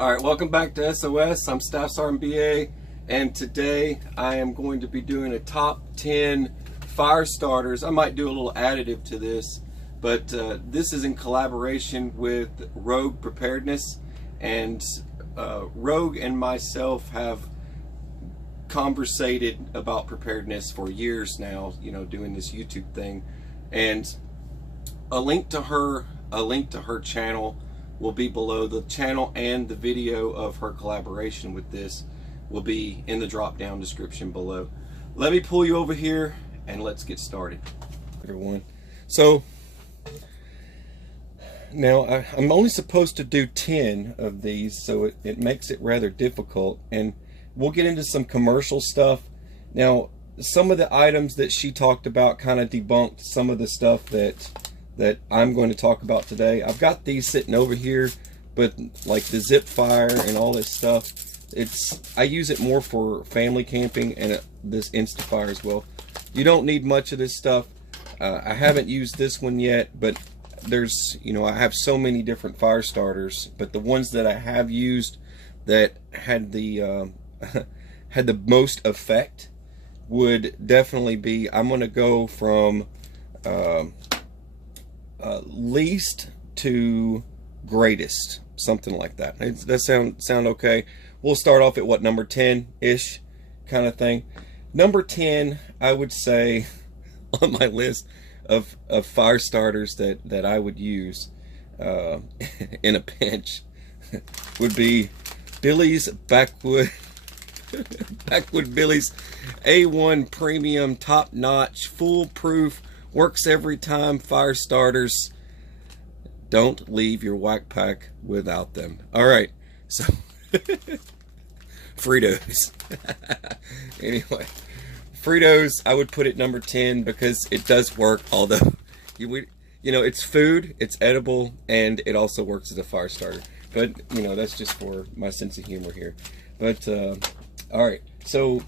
Alright, welcome back to SOS. I'm Staff Sergeant BA, and today I am going to be doing a top 10 fire starters. I might do a little additive to this, but this is in collaboration with Rogue Preparedness, and Rogue and myself have conversated about preparedness for years now, you know, doing this YouTube thing. And a link to her channel will be below. The channel and the video of her collaboration with this will be in the drop down description below. Let me pull you over here and let's get started, everyone. So now I'm only supposed to do 10 of these, so it makes it rather difficult, and we'll get into some commercial stuff. Now, some of the items that she talked about kind of debunked some of the stuff that I'm going to talk about today. I've got these sitting over here, but like the zip fire and all this stuff, I use it more for family camping, and this Instafire as well. You don't need much of this stuff. I haven't used this one yet, but there's, you know, I have so many different fire starters, but the ones that I have used that had the had the most effect would definitely be, I'm going to go from least to greatest, something like that. Does that sound okay? We'll start off at what, number 10-ish kind of thing. Number 10, I would say, on my list of fire starters that I would use in a pinch would be Billy's Backwood Billy's A1 Premium, top-notch, foolproof, works every time fire starters. Don't leave your whack pack without them. All right, so Fritos. Anyway, Fritos, I would put it number 10 because it does work. Although you know, it's food, it's edible, and it also works as a fire starter. But you know, that's just for my sense of humor here. But all right, so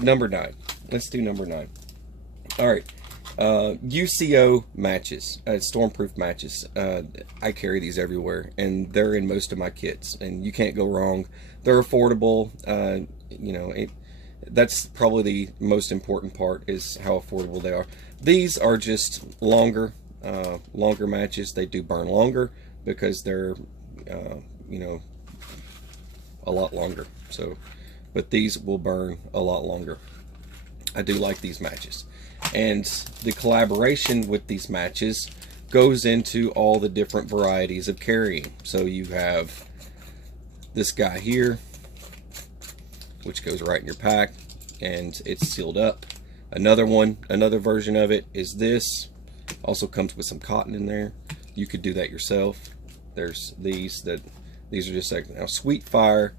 number 9. Let's do number 9. All right, UCO matches, stormproof matches. I carry these everywhere, and they're in most of my kits, and you can't go wrong. They're affordable. You know, that's probably the most important part, is how affordable they are. These are just longer matches. They do burn longer because they're you know, a lot longer. So, but these will burn a lot longer. I do like these matches. And the collaboration with these matches goes into all the different varieties of carrying. So you have this guy here, which goes right in your pack, and it's sealed up. Another one, another version of it is this. Also comes with some cotton in there. You could do that yourself. There's these are just like, now Sweet Fire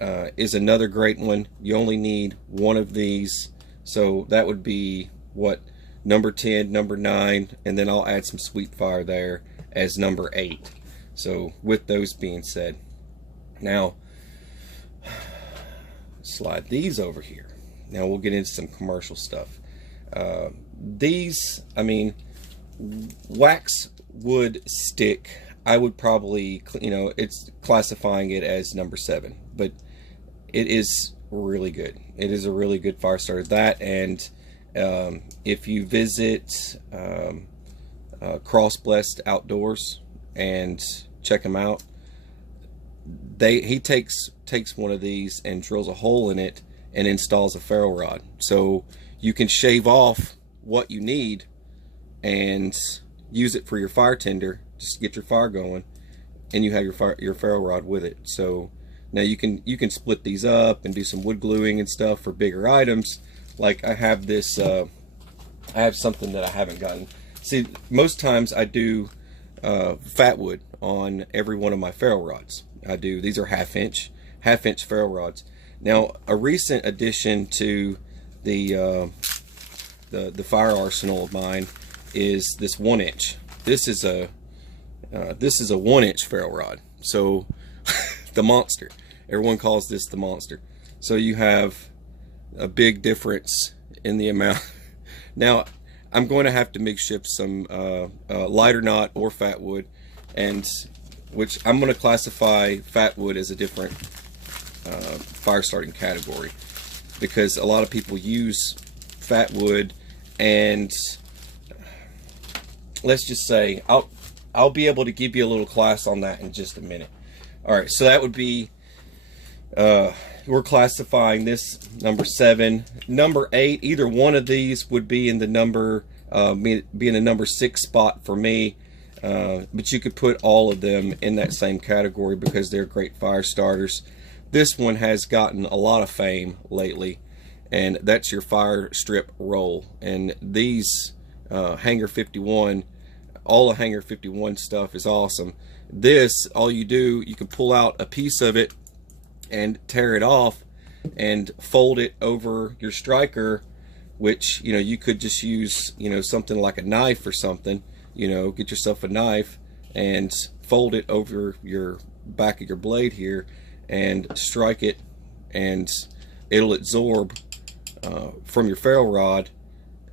is another great one. You only need one of these, so that would be what, number 10, number 9, and then I'll add some Sweet Fire there as number 8. So with those being said, now slide these over here. Now we'll get into some commercial stuff. These, I mean, wax wood stick, I would probably, you know, it's classifying it as number 7, but it is really good. It is a really good fire starter. That, and if you visit Cross Blessed Outdoors and check them out, he takes one of these and drills a hole in it and installs a ferro rod, so you can shave off what you need and use it for your fire tinder, just get your fire going, and you have your ferro rod with it. So now you can split these up and do some wood gluing and stuff for bigger items. Like I have this, I have something that I haven't gotten. See, most times I do fat wood on every one of my ferro rods. These are half-inch ferro rods. Now, a recent addition to the fire arsenal of mine is this 1-inch. This is a 1-inch ferro rod. So the monster. Everyone calls this the monster. So you have a big difference in the amount. Now, I'm going to have to mix ship some lighter knot or fat wood, and which I'm going to classify fat wood as a different fire starting category, because a lot of people use fat wood, and let's just say I'll be able to give you a little class on that in just a minute. All right, so that would be we're classifying this number 7, number 8. Either one of these would be in the number be in the number 6 spot for me. But you could put all of them in that same category because they're great fire starters. This one has gotten a lot of fame lately, and that's your fire strip roll. And these Hanger 51, all the Hanger 51 stuff is awesome. This, all you do, you can pull out a piece of it and tear it off and fold it over your striker, which, you know, you could just use, you know, something like a knife or something. You know, get yourself a knife and fold it over your back of your blade here and strike it, and it'll absorb from your ferrule rod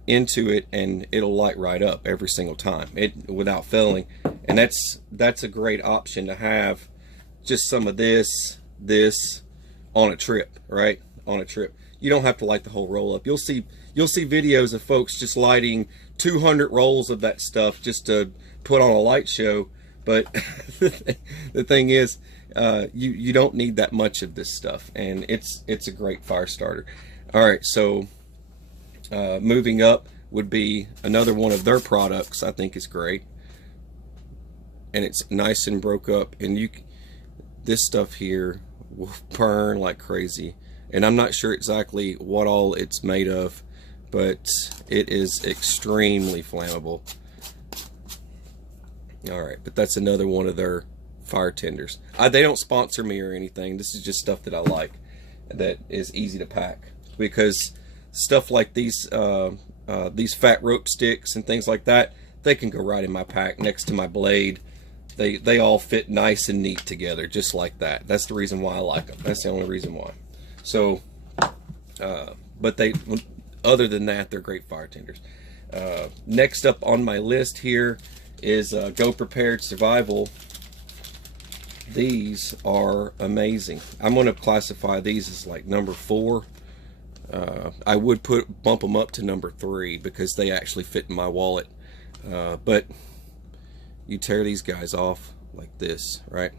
into it, and it'll light right up every single time, without failing. And that's a great option to have. Just some of this on a trip, right? On a trip. You don't have to light the whole roll up. You'll see videos of folks just lighting 200 rolls of that stuff just to put on a light show. But the thing is, you don't need that much of this stuff, and it's a great fire starter. All right, so moving up would be another one of their products. I think is great, and it's nice and broke up, and this stuff here will burn like crazy. And I'm not sure exactly what all it's made of, but it is extremely flammable. All right, but that's another one of their fire tenders. They don't sponsor me or anything. This is just stuff that I like, that is easy to pack, because stuff like these fat rope sticks and things like that, they can go right in my pack next to my blade. They all fit nice and neat together, just like that. That's the reason why I like them. That's the only reason why. So, but other than that, they're great fire tenders. Next up on my list here is Go Prepared Survival. These are amazing. I'm going to classify these as like number 4. I would bump them up to number 3 because they actually fit in my wallet. But you tear these guys off like this, right?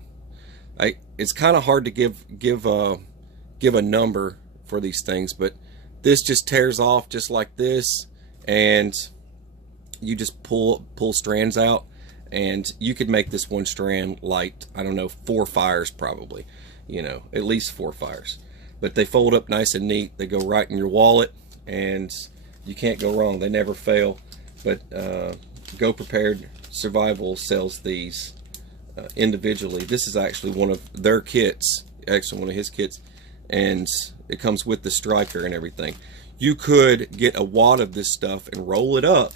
It's kind of hard to give a number for these things, but this just tears off just like this, and you just pull strands out, and you could make this one strand light, I don't know, 4 fires probably, you know, at least 4 fires. But they fold up nice and neat. They go right in your wallet, and you can't go wrong. They never fail. But Go Prepared Survival sells these individually. This is actually one of their kits, actually one of his kits, and it comes with the striker and everything. You could get a wad of this stuff and roll it up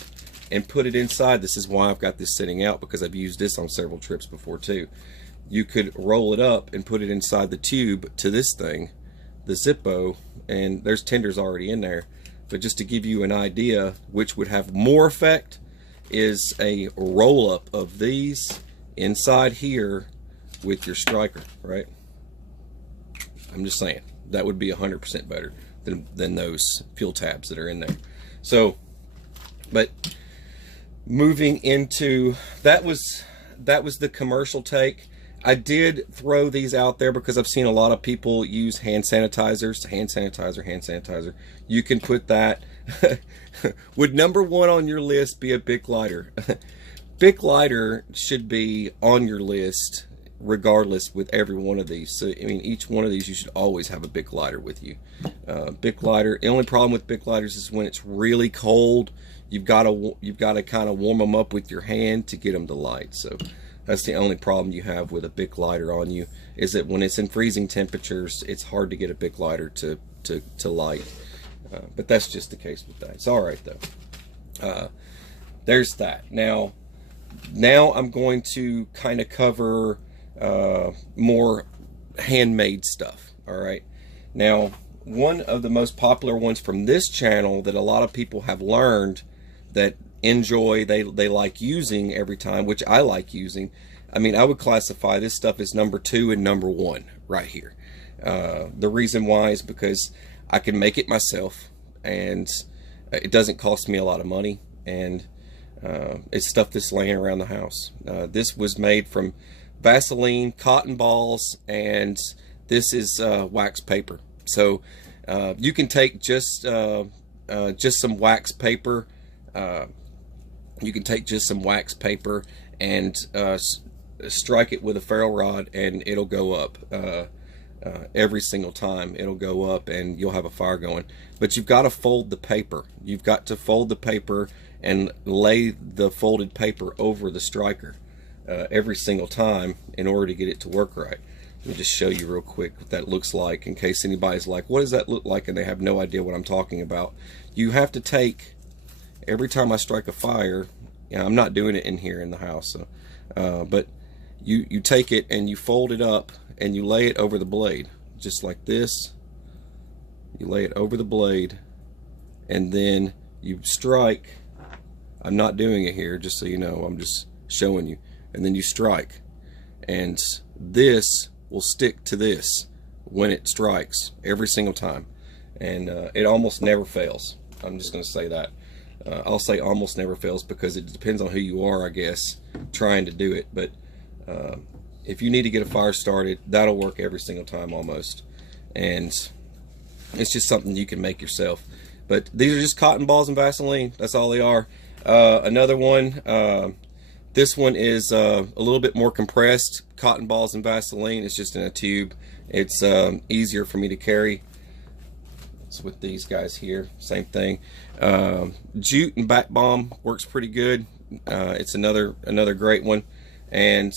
and put it inside. This is why I've got this sitting out, because I've used this on several trips before too. You could roll it up and put it inside the tube to this thing, the Zippo, and there's tenders already in there. But just to give you an idea, which would have more effect, is a roll up of these inside here with your striker, right? I'm just saying that would be 100% better than those fuel tabs that are in there. So, but moving into that was the commercial take. I did throw these out there because I've seen a lot of people use hand sanitizers. Hand sanitizer. You can put that. Would number 1 on your list be a Bic lighter? Bic lighter should be on your list regardless with every one of these. So I mean, each one of these you should always have a Bic lighter with you. Bic lighter. The only problem with Bic lighters is when it's really cold, you've got to kind of warm them up with your hand to get them to light. So that's the only problem you have with a Bic lighter on you, is that when it's in freezing temperatures, it's hard to get a Bic lighter to light. But that's just the case with that. It's all right though. There's that. Now I'm going to kind of cover more handmade stuff. All right. Now, one of the most popular ones from this channel that a lot of people have learned that enjoy, they like using every time, which I like using, I mean, I would classify this stuff as number 2 and number 1 right here. The reason why is because I can make it myself, and it doesn't cost me a lot of money, and it's stuff that's laying around the house. This was made from Vaseline, cotton balls, and this is wax paper. So you can take just some wax paper. You can take just some wax paper and strike it with a ferro rod, and it'll go up. Every single time it'll go up, and you'll have a fire going. But you've got to fold the paper. You've got to fold the paper and lay the folded paper over the striker every single time in order to get it to work right. Let me just show you real quick what that looks like, in case anybody's like, what does that look like, and they have no idea what I'm talking about. You have to take, every time I strike a fire, I'm not doing it in here in the house, so, but you take it and you fold it up and you lay it over the blade, just like this. You lay it over the blade, and then you strike. I'm not doing it here, just so you know, I'm just showing you. And then you strike, and this will stick to this when it strikes every single time, and it almost never fails. I'm just going to say that. I'll say almost never fails because it depends on who you are, I guess, trying to do it. But if you need to get a fire started, that'll work every single time almost. And it's just something you can make yourself. But these are just cotton balls and Vaseline. That's all they are. Another one, this one is a little bit more compressed. Cotton balls and Vaseline. It's just in a tube. It's easier for me to carry. It's with these guys here. Same thing. Jute and back bomb works pretty good. It's another great one. And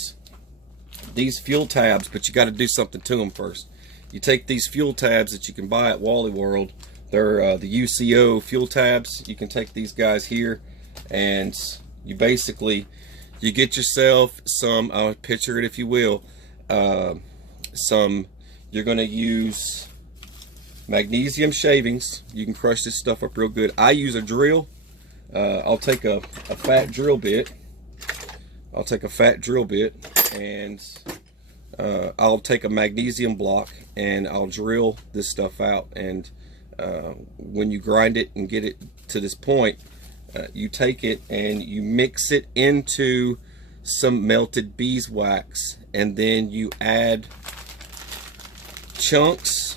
these fuel tabs, but you got to do something to them first. You take these fuel tabs that you can buy at Wally World. They're the UCO fuel tabs. You can take these guys here, and you basically, you get yourself some, I'll picture it if you will, you're going to use magnesium shavings. You can crush this stuff up real good. I use a drill. I'll take a fat drill bit. I'll take a fat drill bit, and I'll take a magnesium block, and I'll drill this stuff out. And when you grind it and get it to this point, you take it and you mix it into some melted beeswax, and then you add chunks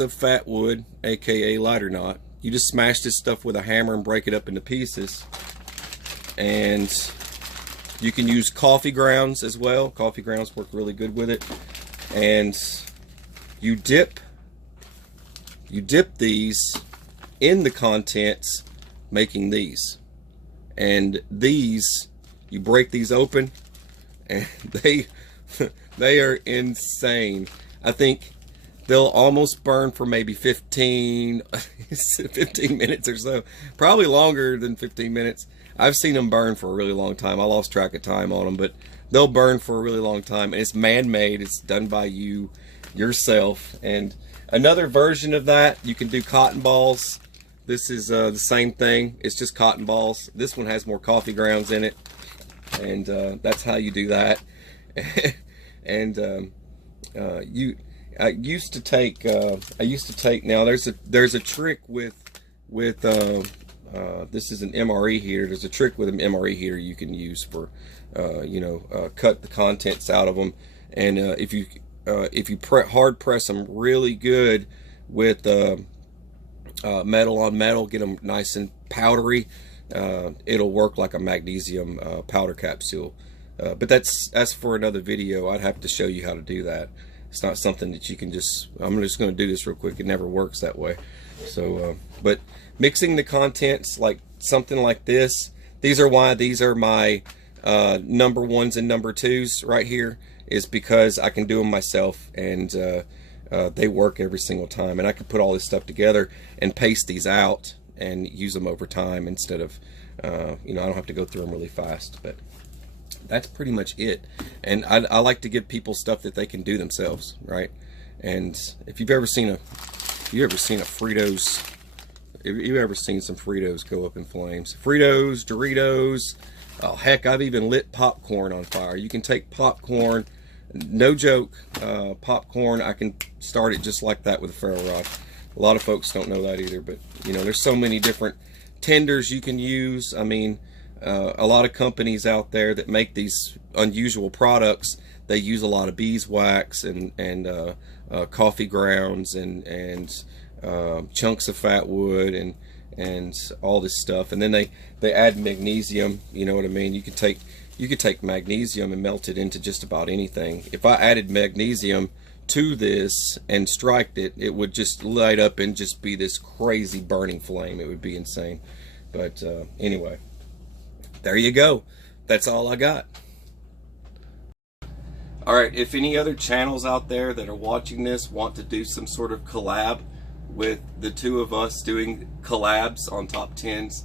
of fat wood, aka lighter knot. You just smash this stuff with a hammer and break it up into pieces. And you can use coffee grounds as well. Coffee grounds work really good with it. And you dip these in the contents, making these. And these, you break these open, and they are insane. I think they'll almost burn for maybe 15 minutes or so. Probably longer than 15 minutes. I've seen them burn for a really long time. I lost track of time on them, but they'll burn for a really long time. And it's man-made. It's done by you yourself. And another version of that, you can do cotton balls. This is the same thing. It's just cotton balls. This one has more coffee grounds in it, and that's how you do that. And I used to take now there's a trick with this is an MRE heater. There's a trick with an MRE heater you can use for cut the contents out of them. And if you hard press them really good with metal on metal, get them nice and powdery, it'll work like a magnesium powder capsule. But that's for another video. I'd have to show you how to do that. It's not something that you can just, I'm just going to do this real quick. It never works that way. So, but mixing the contents like something like this, these are why these are my number 1s and number 2s right here, is because I can do them myself, and they work every single time. And I can put all this stuff together and paste these out and use them over time instead of, I don't have to go through them really fast. But that's pretty much it. And I like to give people stuff that they can do themselves, right? And if you've ever seen a Fritos, Have you ever seen some Fritos go up in flames? Fritos, Doritos, oh heck, I've even lit popcorn on fire. You can take popcorn, no joke, popcorn, I can start it just like that with a ferro rod. A lot of folks don't know that either, but you know, there's so many different tenders you can use. I mean, a lot of companies out there that make these unusual products, they use a lot of beeswax and coffee grounds and chunks of fat wood and all this stuff, and then they add magnesium. You know what I mean? You could take magnesium and melt it into just about anything. If I added magnesium to this and striked it, it would just light up and just be this crazy burning flame. It would be insane. But anyway, there you go. That's all I got. Alright, if any other channels out there that are watching this want to do some sort of collab with the two of us doing collabs on top 10s,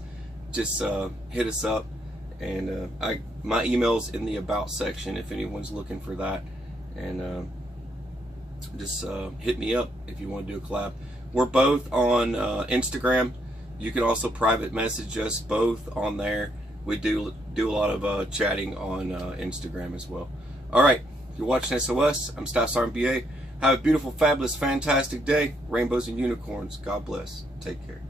just hit us up. And my email's in the about section if anyone's looking for that. And just hit me up if you want to do a collab. We're both on Instagram. You can also private message us both on there. We do a lot of chatting on Instagram as well. Alright, if you're watching SOS, I'm Staff Sergeant BA. Have a beautiful, fabulous, fantastic day. Rainbows and unicorns. God bless. Take care.